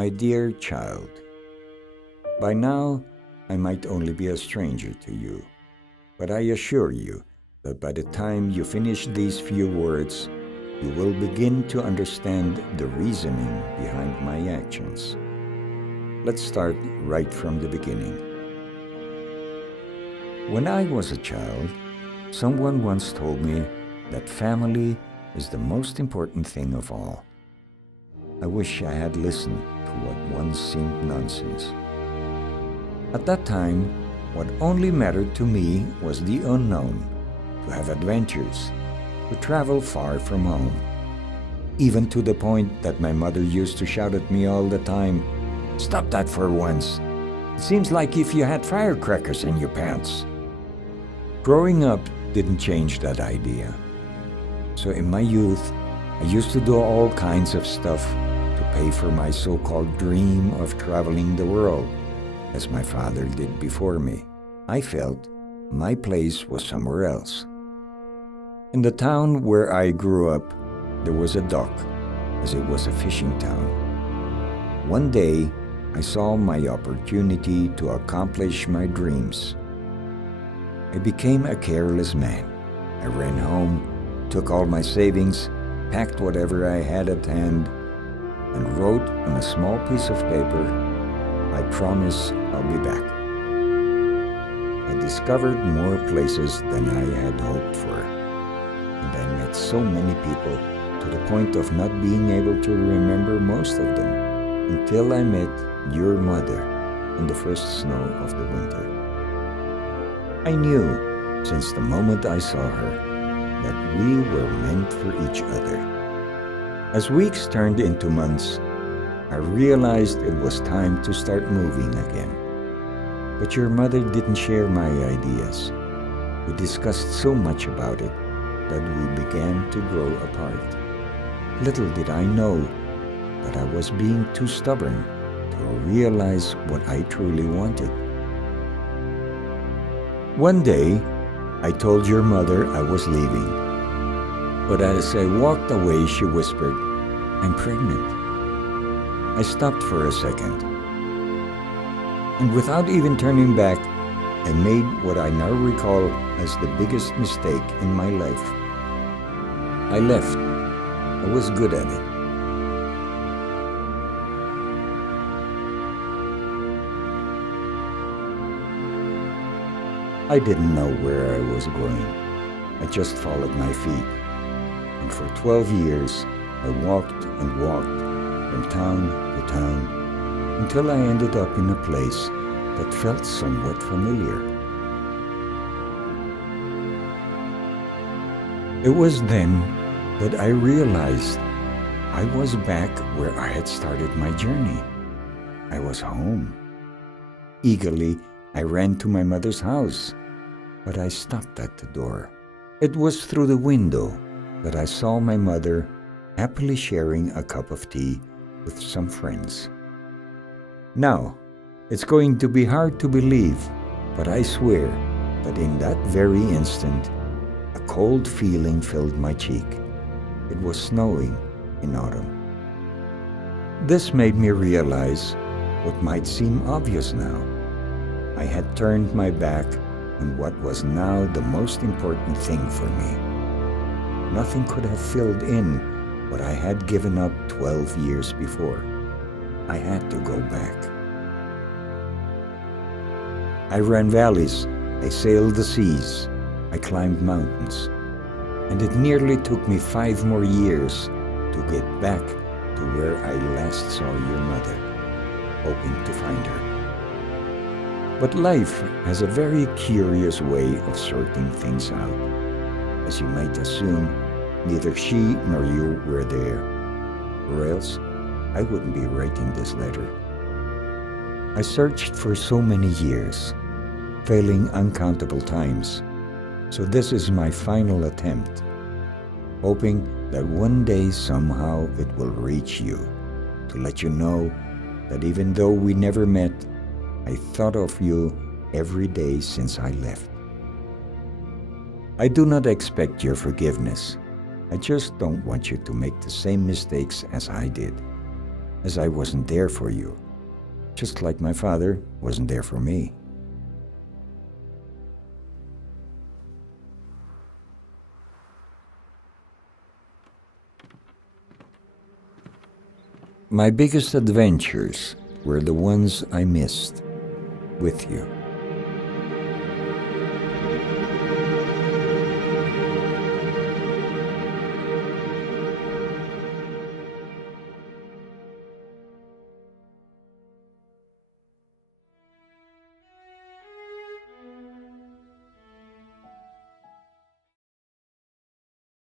My dear child, by now I might only be a stranger to you, but I assure you that by the time you finish these few words, you will begin to understand the reasoning behind my actions. Let's start right from the beginning. When I was a child, someone once told me that family is the most important thing of all. I wish I had listened to what once seemed nonsense. At that time, what only mattered to me was the unknown, to have adventures, to travel far from home. Even to the point that my mother used to shout at me all the time, "Stop that for once. It seems like if you had firecrackers in your pants." Growing up didn't change that idea. So in my youth, I used to do all kinds of stuff to pay for my so-called dream of traveling the world, as my father did before me. I felt my place was somewhere else. In the town where I grew up, there was a dock, as it was a fishing town. One day, I saw my opportunity to accomplish my dreams. I became a careless man. I ran home, took all my savings, packed whatever I had at hand, and wrote on a small piece of paper, "I promise I'll be back." I discovered more places than I had hoped for, and I met so many people to the point of not being able to remember most of them until I met your mother on the first snow of the winter. I knew, since the moment I saw her, that we were meant for each other. As weeks turned into months, I realized it was time to start moving again. But your mother didn't share my ideas. We discussed so much about it that we began to grow apart. Little did I know that I was being too stubborn to realize what I truly wanted. One day, I told your mother I was leaving. But as I walked away, she whispered, "I'm pregnant." I stopped for a second. And without even turning back, I made what I now recall as the biggest mistake in my life. I left. I was good at it. I didn't know where I was going. I just followed my feet. And for 12 years, I walked and walked from town to town until I ended up in a place that felt somewhat familiar. It was then that I realized I was back where I had started my journey. I was home. Eagerly, I ran to my mother's house, but I stopped at the door. It was through the window that I saw my mother happily sharing a cup of tea with some friends. Now, it's going to be hard to believe, but I swear that in that very instant, a cold feeling filled my cheek. It was snowing in autumn. This made me realize what might seem obvious now. I had turned my back on what was now the most important thing for me. Nothing could have filled in what I had given up 12 years before. I had to go back. I ran valleys, I sailed the seas, I climbed mountains, and it nearly took me 5 more years to get back to where I last saw your mother, hoping to find her. But life has a very curious way of sorting things out. As you might assume, neither she nor you were there, or else I wouldn't be writing this letter. I searched for so many years, failing uncountable times, so this is my final attempt, hoping that one day somehow it will reach you, to let you know that even though we never met, I thought of you every day since I left. I do not expect your forgiveness. I just don't want you to make the same mistakes as I did. as I wasn't there for you, just like my father wasn't there for me. My biggest adventures were the ones I missed with you.